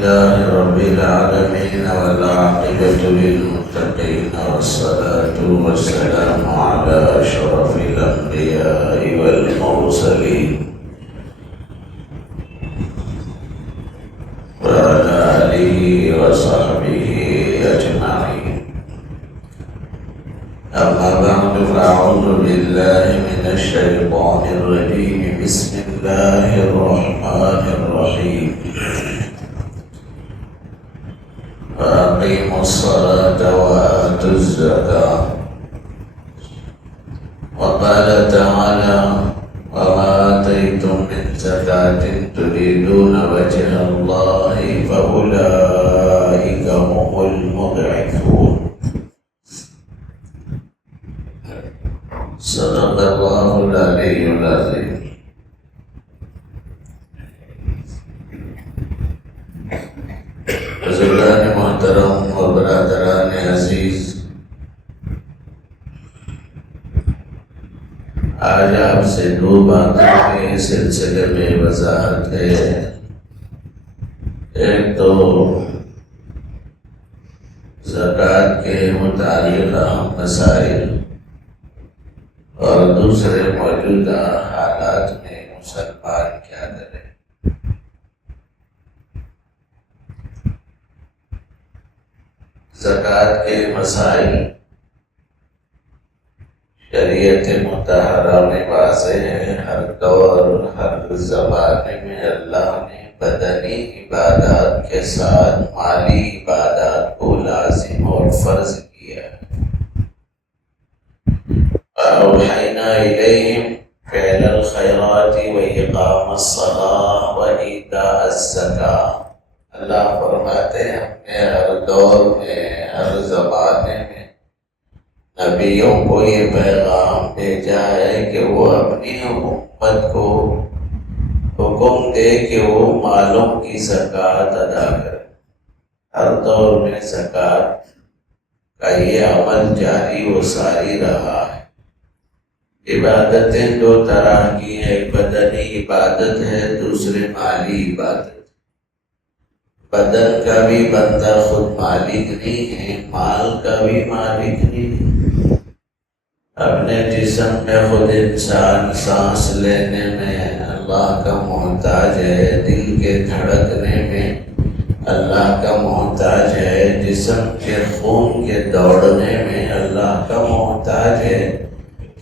لله رب العالمين والعاقبة للمتقين والصلاة والسلام على أشرف الأنبياء والمرسلين وعلى آله وصحبه أجمعين. أما بعد فأعوذ بالله من الشيطان الرجيم. بسم الله الرحمن الرحيم. وأقيموا الصلاة وآتوا الزكاة. وقال تعالى: وما آتيتم من زكاة تريدون وجه الله فأولئك هم المضعفون. صدق الله العلي العظيم. بزرگان محترم و برادران عزیز، آج آپ سے دو باتوں کے سلسلے میں وضاحت ہے. ایک تو زکوٰۃ کے متعلق اہم مسائل اور دوسرے موجودہ حالات میں مسلمان کیا کرے. زکوٰۃ کے مسائل شریعت مطہرہ میں واضح ہے. ہر دور ہر زمانے میں اللہ نے بدنی عبادات کے ساتھ مالی عبادات کو لازم اور فرض کیا. وأوحينا إليهم فعل الخيرات وإقام الصلاة وإيتاء الزكاة. اللہ فرماتے ہیں ہم نے ہر دور میں ہر زمانے میں نبیوں کو یہ پیغام بھیجا ہے کہ وہ اپنی امت کو حکم دے کہ وہ مالوں کی زکوٰۃ ادا کرے. ہر دور میں زکوٰۃ کا یہ عمل جاری و ساری رہا ہے. عبادتیں دو طرح کی ہیں، ایک بدنی عبادت ہے، دوسرے مالی عبادت. بدن کا بھی بندہ خود مالک نہیں ہے، مال کا بھی مالک نہیں ہے. اپنے جسم میں خود انسان سانس لینے میں اللہ کا محتاج ہے، دل کے دھڑکنے میں اللہ کا محتاج ہے، جسم کے خون کے دوڑنے میں اللہ کا محتاج ہے.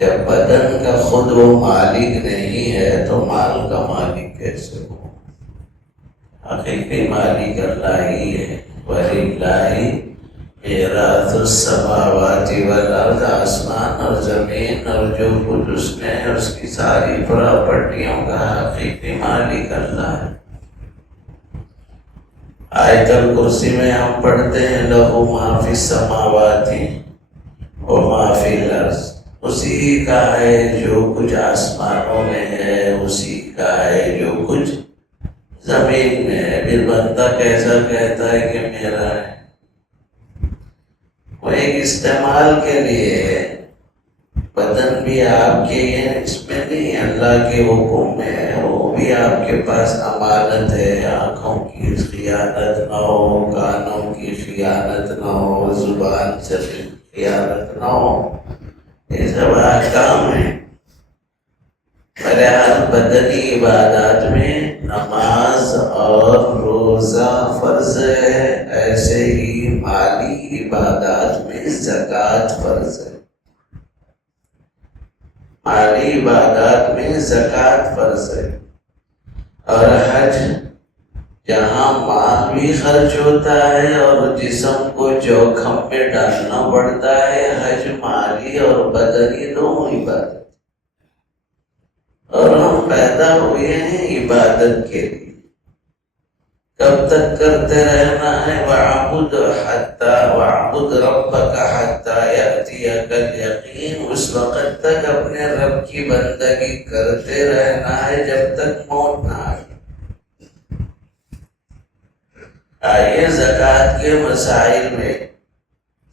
جب بدن کا خود وہ مالک نہیں ہے تو مال کا مالک کیسے ہو؟ حقیقی مالک اللہ ہی ہے. وَلِلَّهِ مِيرَاثُ السَّمَاوَاتِ وَالْأَرْضِ. آسمان اور زمین اور جو کچھ اس میں ہے اس کی ساری پراپرٹیوں کا حقیقی مالک اللہ ہے. آیت الکرسی میں ہم پڑھتے ہیں لَهُ مَا فِي السَّمَاوَاتِ وَمَا فِي الْأَرْضِ. اسی کا ہے جو کچھ آسمانوں میں ہے، اسی کا ہے جو کچھ زمین میں ہے. پھر بندہ کیسا کہتا ہے کہ میرا ہے؟ وہ ایک استعمال کے لیے ہے. بدن بھی آپ کے ہیں، اس میں نہیں اللہ کے حکم میں ہے. وہ بھی آپ کے پاس امانت ہے. آنکھوں کی خیانت نہ ہو، کانوں کی خیانت نہ ہو، زبان سے خیانت نہ ہو. یہ سب احکام ہیں. بہرحال بدنی عبادات میں نماز اور روزہ فرض ہے، ایسے ہی مالی عبادات میں زکوٰۃ فرض ہے. مالی عبادات میں زکوٰۃ فرض ہے. اور حج جہاں مال بھی خرچ ہوتا ہے اور جسم کو جوکھم میں ڈالنا پڑتا ہے. حج مالی اور بدنی دونوں عبادت. اور ہم پیدا ہوئے ہیں عبادت کے لیے. کب تک کرتے رہنا ہے؟ وَاعْبُدْ رَبَّكَ حَتَّى يَأْتِيَكَ الْيَقِينُ. اس وقت تک اپنے رب کی بندگی کرتے رہنا ہے جب تک موت نہ آئے. آئیے زکوٰۃ کے مسائل میں.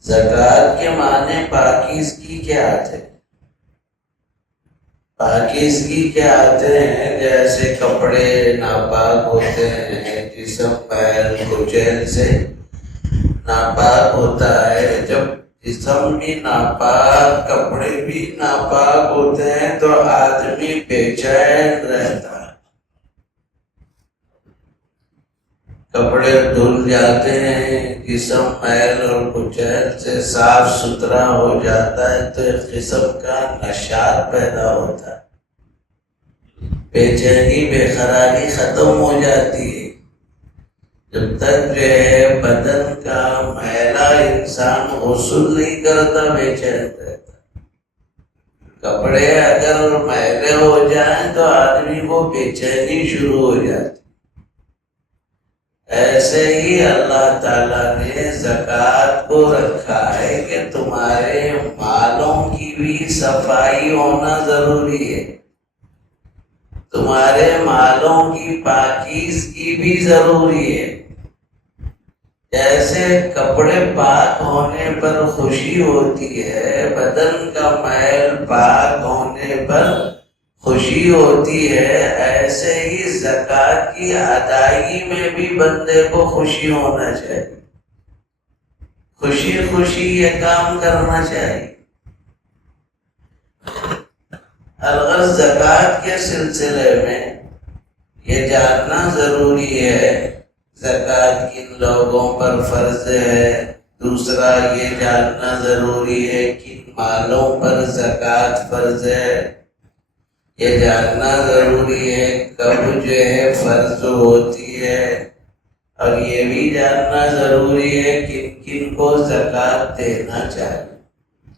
زکوٰۃ کے معنی پاکیزگی کیا تھے؟ پاکیزگی کے آتے ہیں جیسے کپڑے ناپاک ہوتے ہیں، جسم میل کچیل سے ناپاک ہوتا ہے۔ جب جسم بھی ناپاک کپڑے بھی ناپاک ہوتے ہیں تو آدمی بے چین رہتا ہے۔ کپڑے دھل جاتے ہیں، جسم میل اور کچیل سے صاف ستھرا ہو جاتا ہے تو ایک قسم کا نشاط پیدا ہوتا ہے، بے چینی بے قراری ختم ہو جاتی ہے۔ جب تک جو ہے بدن کا میلا انسان غسل نہیں کرتا بے چین رہتا۔ کپڑے اگر میلے ہو جائیں تو آدمی کو بے چینی شروع ہو جاتی۔ ایسے ہی اللہ تعالیٰ نے زکوٰۃ کو رکھا ہے کہ تمہارے مالوں کی بھی صفائی ہونا ضروری ہے، تمہارے مالوں کی پاکیزگی بھی ضروری ہے۔ جیسے کپڑے پاک ہونے پر خوشی ہوتی ہے، بدن کا میل پاک ہونے پر خوشی ہوتی ہے، ایسے ہی زکوٰۃ کی ادائیگی میں بھی بندے کو خوشی ہونا چاہیے، خوشی خوشی یہ کام کرنا چاہیے۔ الغرض زکوٰۃ کے سلسلے میں یہ جاننا ضروری ہے زکوٰۃ کن لوگوں پر فرض ہے، دوسرا یہ جاننا ضروری ہے کن مالوں پر زکوٰۃ فرض ہے، یہ جاننا ضروری ہے کب جو ہے فرض ہوتی ہے، اور یہ بھی جاننا ضروری ہے کن کن کو زکوٰۃ دینا چاہیے۔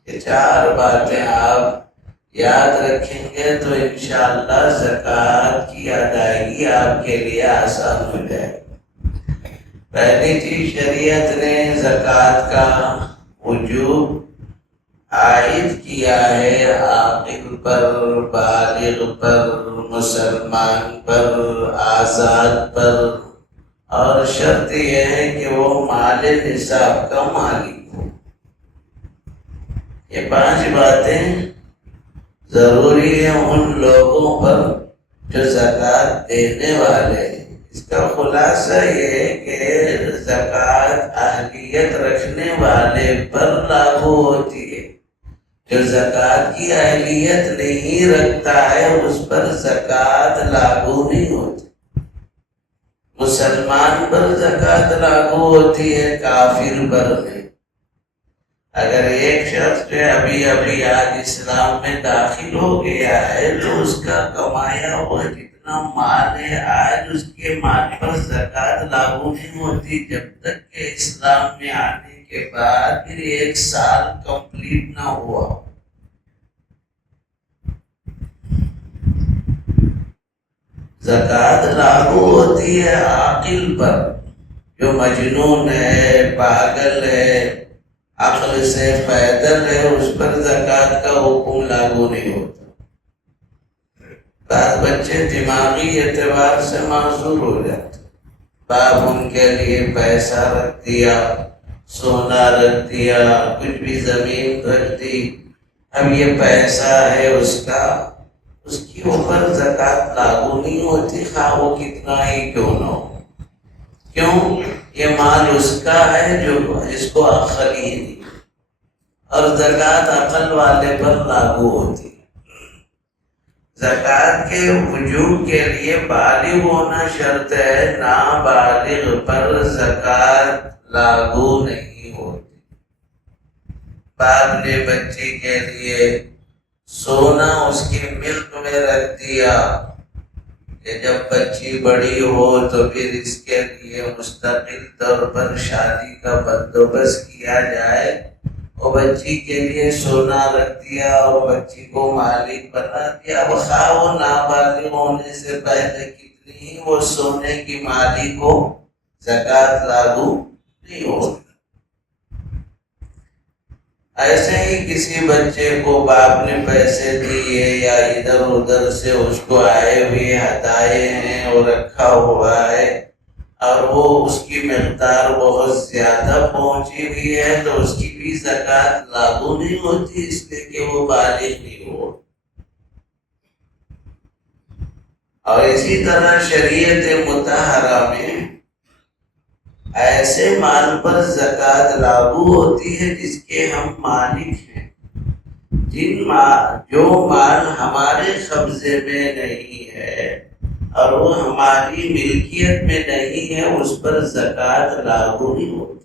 یہ چار باتیں آپ یاد رکھیں گے تو انشاءاللہ زکوٰۃ کی ادائیگی آپ کے لیے آسان ہو جائے گی۔ پہلی چیز، شریعت نے زکوٰۃ کا وجوب عائد کیا ہے عاقل پر، بالغ پر، مسلمان پر، آزاد پر، اور شرط یہ ہے کہ وہ مال نصاب کا مالک ہو۔ یہ 5 باتیں ضروری ہیں ان لوگوں پر جو زکوٰۃ دینے والے ہیں۔ اس کا خلاصہ یہ ہے کہ زکوٰۃ اہلیت رکھنے والے پر لاگو ہوتی ہے، جو زکوٰۃ کی اہلیت نہیں رکھتا ہے اس پر زکوٰۃ لاگو نہیں ہوتی۔ مسلمان پر زکوٰۃ لاگو ہوتی ہے، کافر پر نہیں۔ اگر ایک شخص جو ابھی آج اسلام میں داخل ہو گیا ہے تو اس کا کمایا ہوا جتنا مال ہے آج اس کے مال پر زکوٰۃ لاگو نہیں ہوتی جب تک کہ اسلام میں آنے کے بعد پھر 1 سال کمپلیٹ نہ ہوا۔ زکوٰۃ لاگو ہوتی ہے عاقل پر، جو مجنون ہے، پاگل ہے، عقل سے پیدل ہے، اس پر زکوٰۃ کا حکم لاگو نہیں ہوتا۔ بعض بچے دماغی اعتبار سے معذور ہو جاتے، باپ ان کے لیے پیسہ رکھ دیا، سونا رکھ دیا، کچھ بھی زمین رکھ دی، اب یہ پیسہ ہے اس کا، اس کے اوپر زکوٰۃ لاگو نہیں ہوتی، خواہ وہ کتنا ہی کیوں نہ ہو۔ کیوں؟ یہ مال اس کا ہے جو اس کو عقل ہی نہیں، اور زکوٰۃ عقل والے پر لاگو ہوتی ہے۔ زکوٰۃ کے وجوب کے لیے بالغ ہونا شرط ہے، نابالغ پر زکوٰۃ لاگو نہیں ہوتی۔ باپ نے بچی کے لیے سونا اس کے ملک میں رکھ دیا کہ جب بچی بڑی ہو تو پھر اس کے لیے مستقل طور پر شادی کا بندوبست کیا جائے، اور بچی کے لیے سونا رکھ دیا اور بچی کو مالک بنا دیا، خواہ وہ نابالغ ہونے سے پہلے کتنی ہی وہ سونے کی مالک ہو، زکوٰۃ لاگو نہیں ہوگی۔ ایسے ہی کسی بچے کو باپ نے پیسے دیے یا ادھر ادھر سے اس کو آئے ہوئے ہدایے ہیں اور رکھا ہوا ہے، اور وہ اس کی مقدار بہت زیادہ پہنچی ہوئی ہے تو اس کی بھی زکوٰۃ لاگو نہیں ہوتی، اس لیے کہ وہ بالغ نہیں ہو۔ اور اسی طرح شریعت مطہرہ میں ایسے مال پر زکوٰۃ لاگو ہوتی ہے جس کے ہم مالک ہیں، جو مال ہمارے قبضے میں نہیں ہے اور وہ ہماری ملکیت میں نہیں ہے، اس پر زکوٰۃ لاگو نہیں ہوتی۔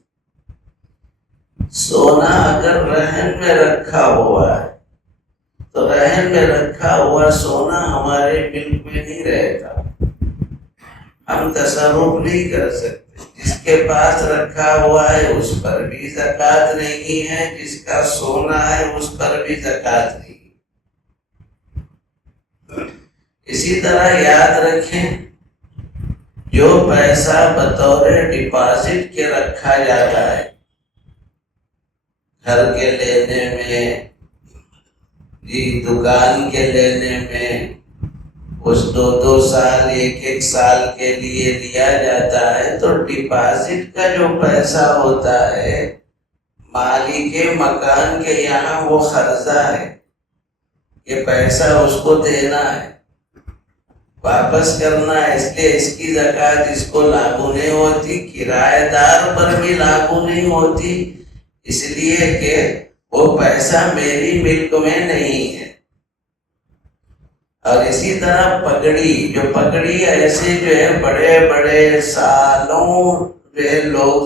سونا اگر رہن میں رکھا ہوا ہے تو رہن میں رکھا ہوا سونا ہمارے ملک میں نہیں رہتا، ہم تصرف نہیں کر سکتے۔ جس کے پاس رکھا ہوا ہے اس پر بھی زکوٰۃ نہیں ہے، جس کا سونا ہے اس پر بھی زکوٰۃ نہیں۔ اسی طرح یاد رکھیں، جو پیسہ بطور ڈپازٹ کے رکھا جاتا ہے گھر کے لینے میں، دکان کے لینے میں، اس 2 سال 1 سال کے لیے لیا جاتا ہے، تو ڈپازٹ کا جو پیسہ ہوتا ہے مالک مکان کے یہاں وہ قرضہ ہے، یہ پیسہ اس کو دینا ہے، واپس کرنا ہے، اس لیے اس کی زکوٰۃ اس کو لاگو نہیں ہوتی۔ کرایہ دار پر بھی لاگو نہیں ہوتی، اس لیے کہ وہ پیسہ میری ملک میں نہیں ہے۔ اور اسی طرح پگڑی ایسے جو ہے بڑے بڑے سالوں جو ہے لوگ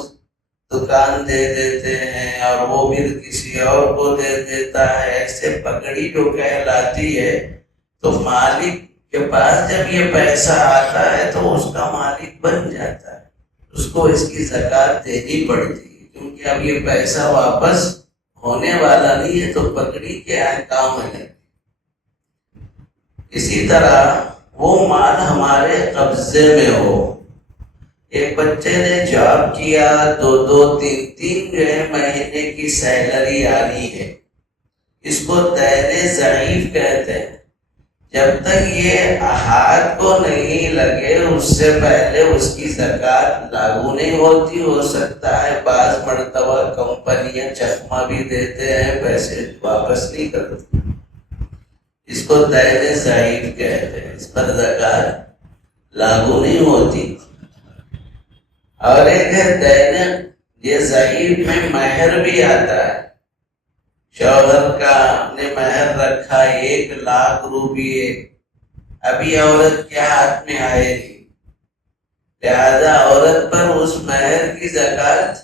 دکان دے دیتے ہیں اور وہ بھی کسی اور کو دے دیتا ہے، ایسے پگڑی جو کہلاتی ہے، تو مالک کے پاس جب یہ پیسہ آتا ہے تو اس کا مالک بن جاتا ہے، اس کو اس کی زکوٰۃ دینی پڑتی ہے، کیونکہ اب یہ پیسہ واپس ہونے والا نہیں ہے، تو پگڑی کے کام ہے۔ اسی طرح وہ مال ہمارے قبضے میں ہو، ایک بچے نے جاب کیا، 2-3 جو ہے مہینے کی سیلری آ رہی ہے، اس کو دین ضعیف کہتے ہیں۔ جب تک یہ ہاتھ کو نہیں لگے اس سے پہلے اس کی زکوٰۃ لاگو نہیں ہوتی۔ ہو سکتا ہے بعض مرتبہ کمپنیاں چکمہ بھی دیتے ہیں، پیسے واپس نہیں کرتے، اس کو دین ضعیف کہتے ہیں، اس پر زکوٰۃ لاگو نہیں ہوتی۔ اور ایک ہے دین، یہ ضعیف میں مہر بھی آتا ہے، شوہر کا نے مہر رکھا 1,00,000 روپیے، ابھی عورت کے ہاتھ میں آئے گی، لہذا عورت پر اس مہر کی زکوٰۃ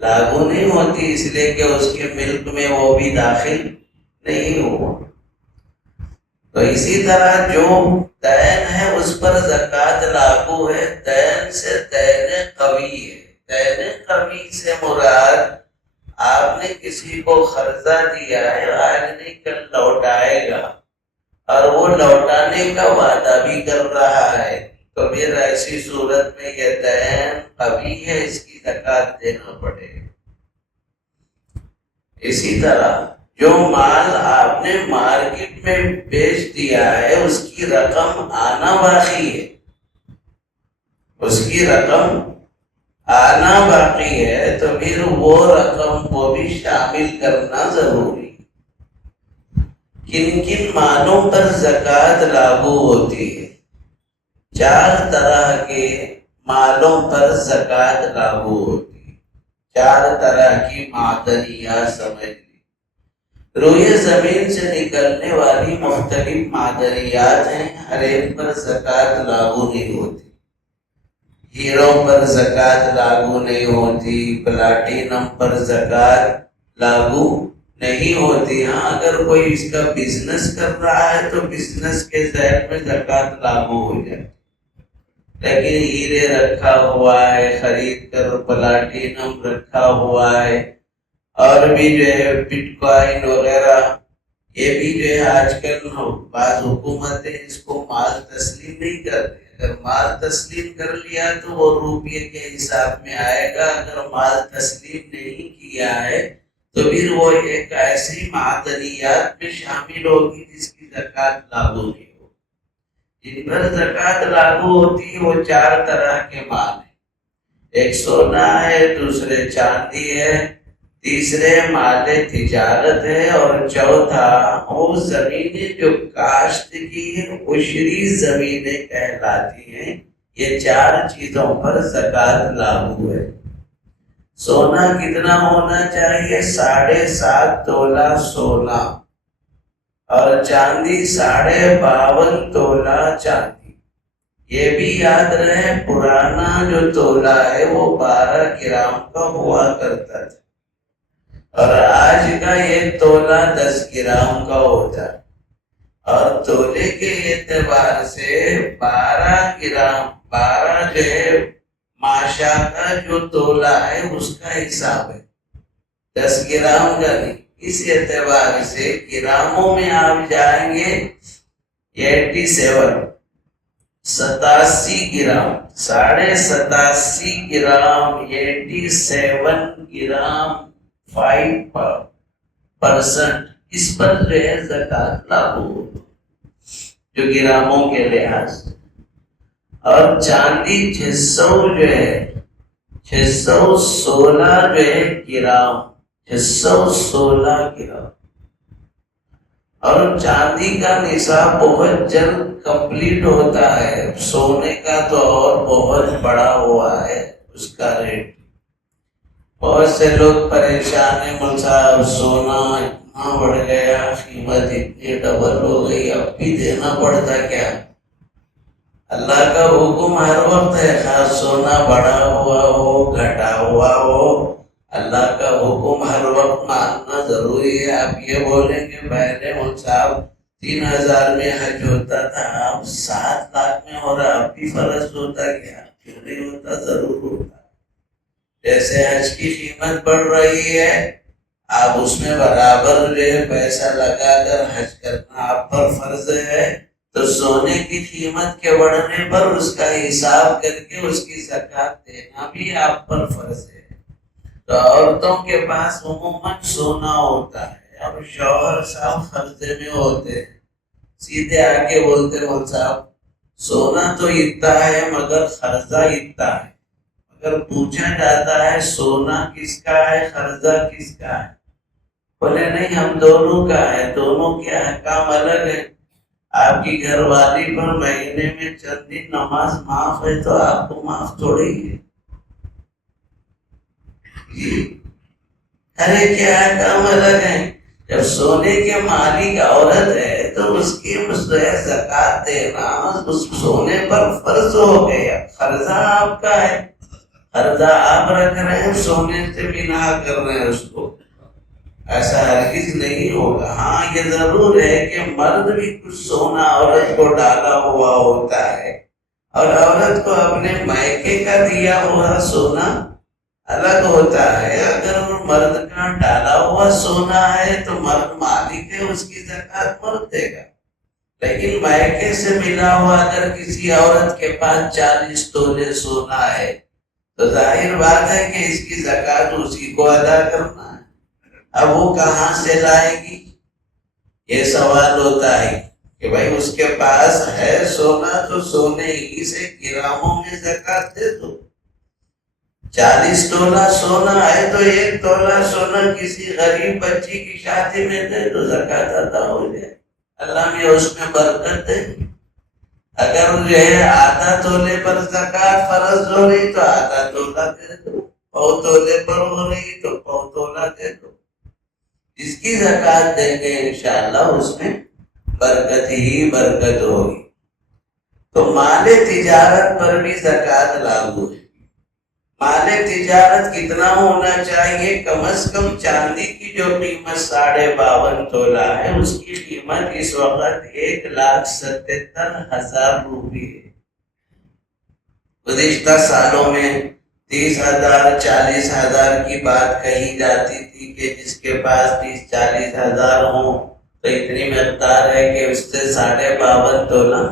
لاگو نہیں ہوتی، اس لیے کہ اس کے ملک میں وہ بھی داخل نہیں ہوا۔ تو اسی طرح جو دین ہے اس پر زکوٰۃ لاگو ہے۔ دین سے دین قوی ہے، دین قوی سے مراد آپ نے کسی کو قرضہ دیا ہے، آج نہیں کل لوٹائے گا، اور وہ لوٹانے کا وعدہ بھی کر رہا ہے، تو پھر ایسی صورت میں یہ دین قوی ہے، اس کی زکوٰۃ دینا پڑے گا۔ اسی طرح جو مال آپ نے مارکیٹ میں بیچ دیا ہے اس کی رقم آنا باقی ہے، اس کی رقم آنا باقی ہے، تو پھر وہ رقم کو بھی شامل کرنا ضروری ہے۔ کن کن مالوں پر زکوٰۃ لاگو ہوتی ہے؟ 4 طرح کے مالوں پر زکوٰۃ لاگو ہوتی ہے، 4 طرح کی معدنیات سمجھ لی۔ روئے زمین سے نکلنے والی مختلف معدنیات ہیں، ہر ایک پر زکوٰۃ لاگو نہیں ہوتی۔ ہیروں پر زکوٰۃ لاگو نہیں ہوتی، پلاٹینم پر زکوٰۃ لاگو نہیں ہوتی۔ ہاں اگر کوئی اس کا بزنس کر رہا ہے تو بزنس کے ذیل میں زکوٰۃ لاگو ہو جائے، لیکن ہیرے رکھا ہوا ہے خرید کر، پلاٹینم رکھا ہوا ہے، اور بھی جو ہے بٹ کوائن وغیرہ، یہ بھی جو ہے آج کل بعض حکومتیں اس کو مال تسلیم نہیں کرتے۔ اگر مال تسلیم کر لیا تو وہ روپیے کے حساب میں آئے گا، اگر مال تسلیم نہیں کیا ہے تو پھر وہ ایک ایسی معدنیات میں شامل ہوگی جس کی زکوٰۃ لاگو نہیں ہوگی۔ جن پر زکوٰۃ لاگو ہوتی ہے وہ 4 طرح کے مال ہیں، ایک سونا ہے، دوسرے چاندی ہے، تیسرے مال تجارت ہے، اور چوتھا وہ زمینیں جو کاشت کی ہیں عشری زمینیں کہلاتی ہیں۔ یہ چار چیزوں پر زکوٰۃ لاگو ہے۔ سونا کتنا ہونا چاہیے؟ 7.5 تولہ سونا، اور چاندی 52.5 تولہ چاندی۔ یہ بھی یاد رہے پرانا جو تولہ ہے وہ 12 گرام کا ہوا کرتا تھا، اور آج کا یہ تولہ 10 گرام کا ہوتا ہے۔ اور تولے کے اعتبار سے 12 گرام 12 جو ہے ماشا کا جو تولہ ہے اس کا حساب ہے، 10 گرام کا نہیں۔ اس اعتبار سے گراموں میں آپ جائیں گے 87 گرام، 87.5 گرام، 87 گرام 5%، اس پر جو ہے زکوٰۃ لاگو ہو جو گراموں کے لحاظ سے۔ اور چاندی 600 جو ہے 616 جو ہے گرام، 616 گرام۔ اور چاندی کا نصاب بہت جلد کمپلیٹ ہوتا ہے، سونے کا تو اور بہت بڑا ہوا ہے اس کا ریٹ۔ بہت سے لوگ پریشان ہیں، مول صاحب سونا اتنا بڑھ گیا، قیمت اتنی ڈبل ہو گئی، اب بھی دینا پڑتا کیا؟ اللہ کا حکم ہر وقت ہے، خاص سونا بڑا ہوا ہو گھٹا ہوا ہو، اللہ کا حکم ہر وقت ماننا ضروری ہے۔ آپ یہ بولیں کہ پہلے مول صاحب 3,000 میں حج ہوتا تھا، اب 7 لاکھ میں ہو رہا، اب بھی فرض ہوتا کیا؟ کیوں نہیں ہوتا؟ ضرور ہوتا۔ جیسے حج کی قیمت بڑھ رہی ہے، آپ اس میں برابر جو ہے پیسہ لگا کر حج کرنا آپ پر فرض ہے، تو سونے کی قیمت کے بڑھنے پر اس کا حساب کر کے اس کی زکوٰۃ دینا بھی آپ پر فرض ہے۔ تو عورتوں کے پاس عموماً سونا ہوتا ہے، اور شوہر صاحب قرضے میں ہوتے ہیں، سیدھے آ کے بولتے مول صاحب سونا تو اتنا ہے مگر قرضہ اتنا ہے۔ اگر پوچھا جاتا ہے سونا کس کا ہے قرضہ کس کا ہے، بولے نہیں ہم دونوں کا ہے، دونوں کے احکام الگ ہے۔ آپ کی گھر والی پر مہینے میں چند دن نماز معاف ہے تو آپ کو معاف تھوڑی ہے۔ ہر ایک کے احکام الگ ہیں۔ جب سونے کے مالک عورت ہے تو اس کی زکوٰۃ دینا اس سونے پر فرض ہو گیا۔ قرضہ آپ کا ہے، قرضہ آپ رکھ رہے ہیں، سونے سے بنا کر رہے ہیں اس کو، ایسا ہرگز نہیں ہوگا۔ ہاں یہ ضرور ہے کہ مرد بھی کچھ سونا عورت کو ڈالا ہوا ہوتا ہے، اور عورت کو اپنے مائکے کا دیا ہوا سونا الگ ہوتا ہے۔ اگر مرد کا ڈالا ہوا سونا ہے تو مرد مالک ہے، اس کی زکوٰۃ مرد دے گا۔ لیکن مائکے سے ملا ہوا اگر کسی عورت کے پاس 40 تولے سونا ہے تو ظاہر بات ہے کہ اس کی زکوٰۃ اسی کو ادا کرنا ہے۔ اب وہ کہاں سے لائے گی؟ یہ سوال ہوتا ہے کہ بھائی اس کے پاس ہے سونا تو سونے ہی سے گراموں میں زکوٰۃ دے دو۔ 40 تولہ سونا ہے تو 1 تولہ سونا کسی غریب بچی کی شادی میں دے دو، زکوٰۃ ادا ہو جائے، اللہ نے اس میں برکت دے۔ اگر جو ہے آدھا تولے پر زکوٰۃ فرض ہو رہی تو آدھا تولہ دے دو، 100 تولے پر ہو رہی تو 100 تولہ دے دو۔ جس کی زکوٰۃ دیں گے انشاءاللہ اس میں برکت ہی برکت ہوگی۔ تو مال تجارت پر بھی زکوٰۃ لاگو ہے۔ مال تجارت کتنا ہونا چاہیے؟ کم از کم چاندی کی جو قیمت 52.5 تولہ ہے اس کی قیمت اس وقت 1,77,000 روپے ہے۔ گزشتہ سالوں میں 30,000 40,000 کی بات کہی جاتی تھی کہ جس کے پاس 30-40,000 ہوں تو اتنی مقدار ہے کہ اس سے 52.5 تولہ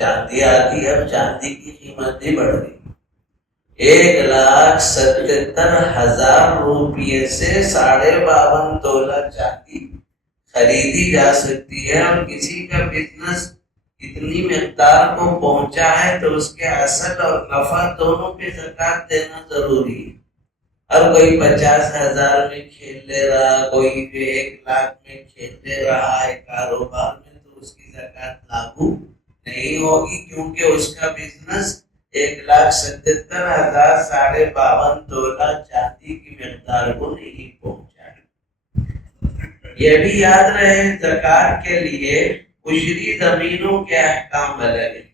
چاندی آتی ہے۔ اب چاندی کی قیمت بھی بڑھ گئی، 1,77,000 روپے سے 52.5 تولہ چاندی خریدی جا سکتی ہے۔ اور کسی کا بزنس اتنی مقدار کو پہنچا ہے تو اس کے اصل اور نفع دونوں پہ زکوٰۃ دینا ضروری ہے۔ اور کوئی 50,000 میں کھیل لے رہا، کوئی 1,00,000 میں کھیل لے رہا ہے کاروبار میں، تو اس کی زکوٰۃ لاگو نہیں ہوگی، کیونکہ اس کا بزنس 1,77,000 52.5 تولہ چاندی کی مقدار کو نہیں پہنچا ہے۔ یہ بھی یاد رہے زکوٰۃ کے لیے عشری زمینوں کے احکام الگ ہیں۔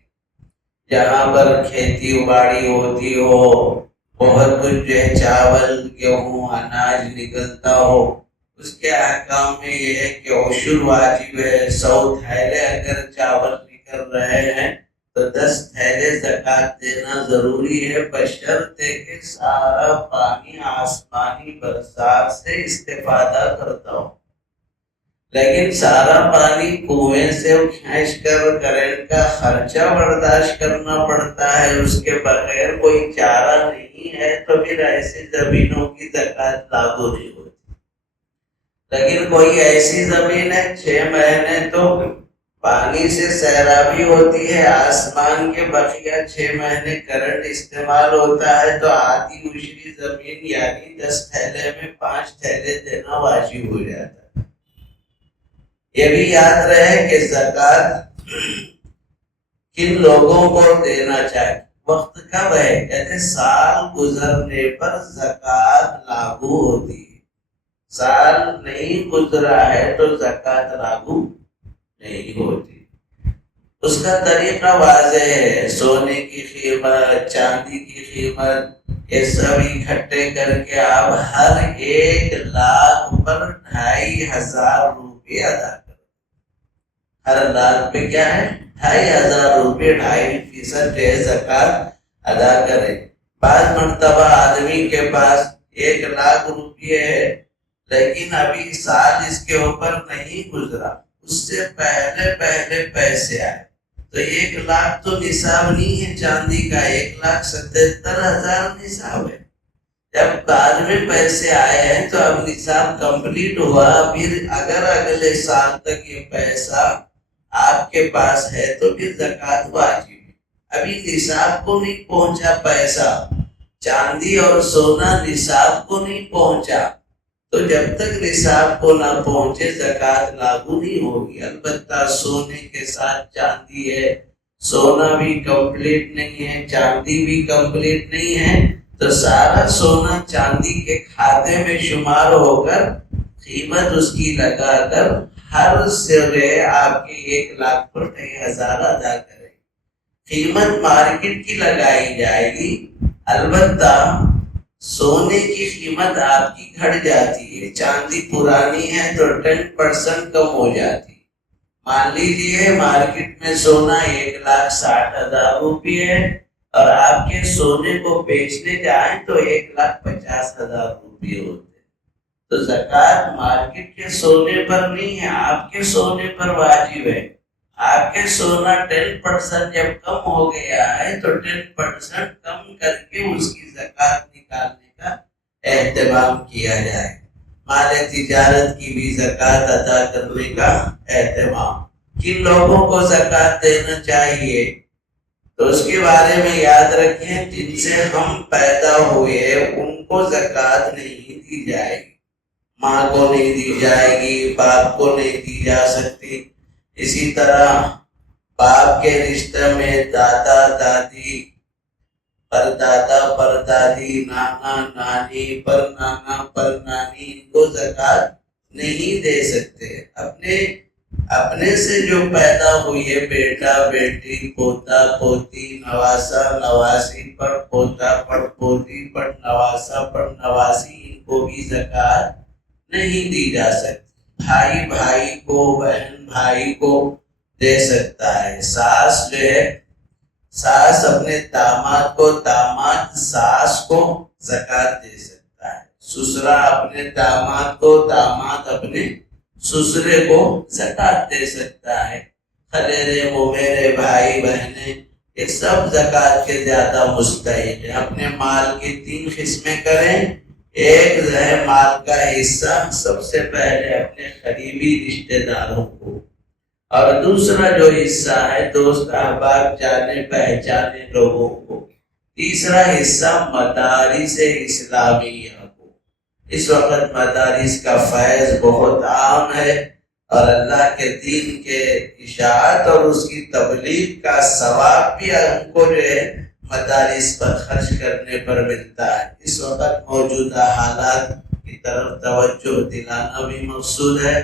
جہاں پر کھیتی باڑی ہوتی ہو، بہت کچھ جو ہے چاول گیہوں اناج نکلتا ہو، اس کے احکام میں یہ ہے کہ عشر واجب ہے۔ 100 تھیلے اگر چاول نکل رہے ہیں تو 10 تھیلے زکوٰۃ دینا ضروری ہے، بشرطے کہ سارا پانی آسمانی برسات سے استفادہ کرتا ہو۔ لیکن سارا پانی کنویں سے کھینچ کر کرنٹ کا خرچہ برداشت کرنا پڑتا ہے، اس کے بغیر کوئی چارہ نہیں ہے، تو پھر ایسی زمینوں کی زکوٰۃ لاگو نہیں ہوتی۔ لیکن کوئی ایسی زمین ہے 6 مہینے تو پانی سے سیرابی ہوتی ہے، آسمان کے بقیہ 6 مہینے کرنٹ استعمال ہوتا ہے، تو آدھی عشری زمین یعنی 10 تھیلے میں 5 تھیلے دینا واجب ہو جاتا ہے۔ یہ بھی یاد رہے کہ زکوٰۃ کن لوگوں کو دینا چاہیے۔ وقت کب ہے؟ کہتے سال گزرنے پر زکوٰۃ لاگو ہوتی ہے۔ سال نہیں گزرا ہے تو زکوٰۃ لاگو نہیں ہوتی۔ اس کا طریقہ واضح ہے، سونے کی قیمت، چاندی کی قیمت، یہ سب اکٹھے کر کے آپ ہر 1,00,000 پر 2,500 روپے ادا کریں۔ ہر لاکھ پہ کیا ہے؟ 2,500 روپے، 2.5% زکوٰۃ ادا کریں۔ بعض مرتبہ آدمی کے پاس 1,00,000 روپے ہے، لیکن ابھی سال اس کے اوپر نہیں گزرا، اس سے پہلے پیسے آئے، تو 1,00,000 تو نصاب نہیں ہے چاندی کا، 1,77,000 نصاب ہے۔ جب بعد میں پیسے آئے ہیں تو اب نصاب کمپلیٹ ہوا، پھر اگر اگلے سال تک یہ پیسہ آپ کے پاس ہے تو پھر زکوٰۃ واجب ہے۔ ابھی نصاب کو نہیں پہنچا پیسہ، چاندی اور سونا نصاب کو نہیں پہنچا، تو جب تک نصاب کو نہ پہنچے زکوٰۃ لاگو نہیں ہوگی۔ البتہ سونے کے ساتھ چاندی ہے، سونا بھی کمپلیٹ نہیں ہے، چاندی بھی کمپلیٹ نہیں ہے، تو سارا سونا چاندی کے کھاتے میں شمار ہو کر قیمت اس کی لگا کر ہر سرے آپ کے 1,00,000 پر 2,500 ادا کریں۔ قیمت مارکیٹ کی لگائی جائے گی، البتہ سونے کی قیمت آپ کی گھٹ جاتی ہے، چاندی پرانی ہے تو 10% کم ہو جاتی ہے۔ مان لیجیے مارکیٹ میں سونا 1,60,000 روپے ہے، اور آپ کے سونے کو بیچنے جائیں تو 1,50,000 روپے ہوتے ہیں، تو زکوٰۃ مارکیٹ کے سونے پر نہیں ہے، آپ کے سونے پر واجب ہے۔ آپ کے سونا 10% جب کم ہو گیا ہے تو 10% کم کر کے اس کی زکوٰۃ نکالنے کا اہتمام کیا جائے۔ مال تجارت کی بھی زکوٰۃ ادا کرنے کا اہتمام۔ کن لوگوں کو زکوٰۃ دینا چاہیے؟ تو اس کے بارے میں یاد رکھیں، جن سے ہم پیدا ہوئے ان کو زکوٰۃ نہیں دی جائے گی، ماں کو نہیں دی جائے گی، باپ کو نہیں دی جا سکتی۔ اسی طرح باپ کے رشتہ میں دادا دادی، پردادا پردادی، نانا نانی، پر نانا پر نانی، ان کو زکوٰۃ نہیں دے سکتے۔ اپنے سے جو پیدا ہوئی ہے، بیٹا بیٹی، پوتا پوتی، نواسا نواسی، پڑ پوتا پڑ پوتی، پڑ نواسا پڑ نواسی، ان کو بھی زکوٰۃ نہیں دی جا سکتی۔ بھائی بھائی کو، بہن بھائی کو دے سکتا ہے۔ ساس جو ہے، ساس اپنے داماد کو، داماد ساس کو زکوٰۃ دے سکتا ہے۔ سسرا اپنے داماد کو، داماد اپنے سسرے کو زکوٰۃ دے سکتا ہے۔ خلیرے مومیرے بھائی بہنیں، یہ سب زکوٰۃ کے زیادہ مستحق ہیں۔ اپنے مال کی 3 قسمیں کریں۔ ایک ہے مال کا حصہ سب سے پہلے اپنے قریبی رشتہ داروں کو، اور دوسرا جو حصہ ہے دوست احباب جانے پہچانے لوگوں کو، تیسرا حصہ مدارس اسلامیہ کو۔ اس وقت مدارس کا فیض بہت عام ہے اور اللہ کے دین کے اشاعت اور اس کی تبلیغ کا ثواب بھی ہم کو جو ہے مدارس پر خرچ کرنے پر ملتا ہے۔ اس وقت موجودہ حالات کی طرف توجہ دلانا بھی مقصود ہے۔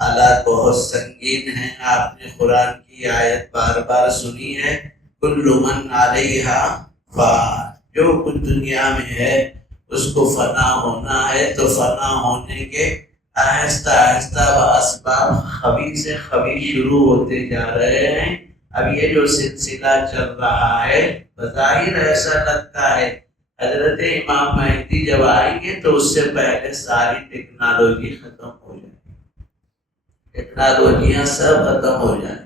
حالات بہت سنگین ہیں، آپ نے قرآن کی آیت بار بار سنی ہے، کل من علیہا فان، جو کچھ دنیا میں ہے اس کو فنا ہونا ہے، تو فنا ہونے کے آہستہ آہستہ اسباب خبیث سے خبیث شروع ہوتے جا رہے ہیں۔ اب یہ جو سلسلہ چل رہا ہے بظاہر ایسا لگتا ہے حضرت امام مہدی جب آئیں گے تو اس سے پہلے ساری ٹیکنالوجی ختم ہو جائے، ٹیکنالوجیاں سب ختم ہو جائیں۔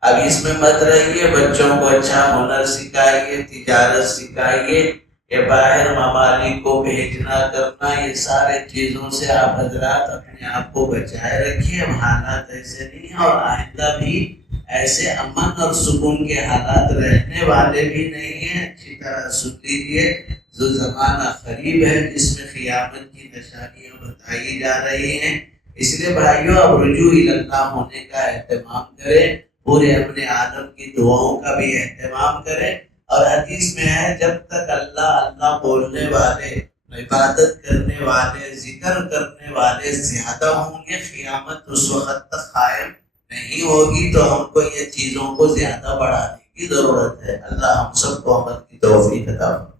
اب اس میں مت رہیے، بچوں کو اچھا ہنر سکھائیے، تجارت سکھائیے، یہ باہر ممالک کو بھیجنا کرنا، یہ سارے چیزوں سے آپ حضرات اپنے آپ کو بچائے رکھیے۔ اب حالات ایسے نہیں ہیں اور آئندہ بھی ایسے امن اور سکون کے حالات رہنے والے بھی نہیں ہیں۔ اچھی طرح سن لیجیے، جو زمانہ قریب ہے جس میں قیامت کی نشانیاں بتائی جا رہی ہیں، اس لیے بھائیوں اب رجوع اللہ ہونے کا اہتمام کریں، پورے اپنے عالم کی دعاؤں کا بھی اہتمام کریں۔ اور حدیث میں ہے جب تک اللہ اللہ بولنے والے، عبادت کرنے والے، ذکر کرنے والے زیادہ ہوں گے، قیامت اس وقت تک قائم نہیں ہوگی۔ تو ہم کو یہ چیزوں کو زیادہ بڑھانے کی ضرورت ہے۔ اللہ ہم سب کو عمل کی توفیق عطا فرمائے۔